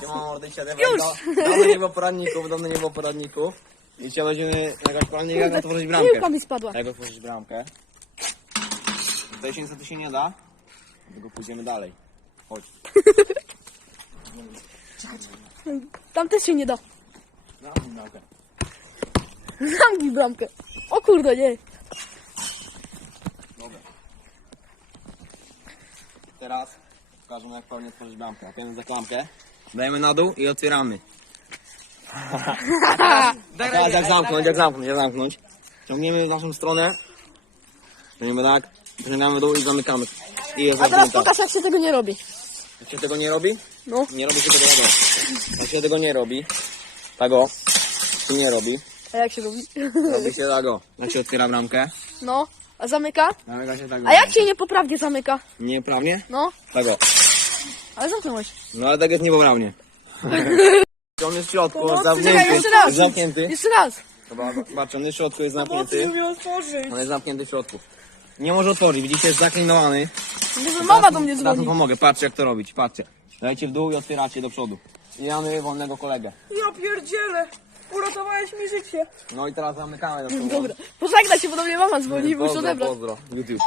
Siema mordy, siadę Już. Dawno nie było poradników, dawno nie było poradników. I dzisiaj będziemy nagrać poradnik, jak otworzyć Piłka bramkę. mi spadła. Jak otworzyć bramkę. Tutaj się niestety się nie da. Dlatego pójdziemy dalej. Chodź. Tam też się nie da. Zamknij bramkę. Zamknij bramkę. O kurde, nie. Dobra. Teraz pokażemy jak pewnie otworzyć bramkę. Łapiemy za klamkę. Dajemy na dół i otwieramy. A teraz jak zamknąć, jak zamknąć, jak zamknąć. Ciągniemy w naszą stronę. Ciągniemy tak, ciągniemy w dół i zamykamy. I jest A teraz zamknięta. pokaż jak się tego nie robi. Jak się tego nie robi? No. Nie robi się tego tego. Jak się tego nie robi, tak o, się nie robi, A jak się robi? robi się tak o. Jak się otwiera bramkę, No. A zamyka? zamyka się tak A jak się niepoprawnie zamyka? Nieprawnie? No. Tak o. Ale zamknąłeś. No ale tak jest niepoprawnie. On jest w środku, Pomocy, zamknięty. czekaj, jeszcze raz. Jest zamknięty. Jeszcze raz. Patrz, on jest w środku, jest zamknięty. umie otworzyć. On jest zamknięty w środku. Nie może otworzyć, widzicie, jest zaklinowany. Gdyby mama do mnie Teraz mu dzwoni. pomogę, patrzcie jak to robić, patrzcie. Dajcie w dół i otwieracie do przodu. I mamy wolnego kolegę. Ja pierdzielę! Uratowałeś mi życie. No i teraz zamykamy do przodu. Dobra. Pożegnaj się, bo do mnie mama dzwoni muszę Pozdro, odebrać. pozdro. YouTube.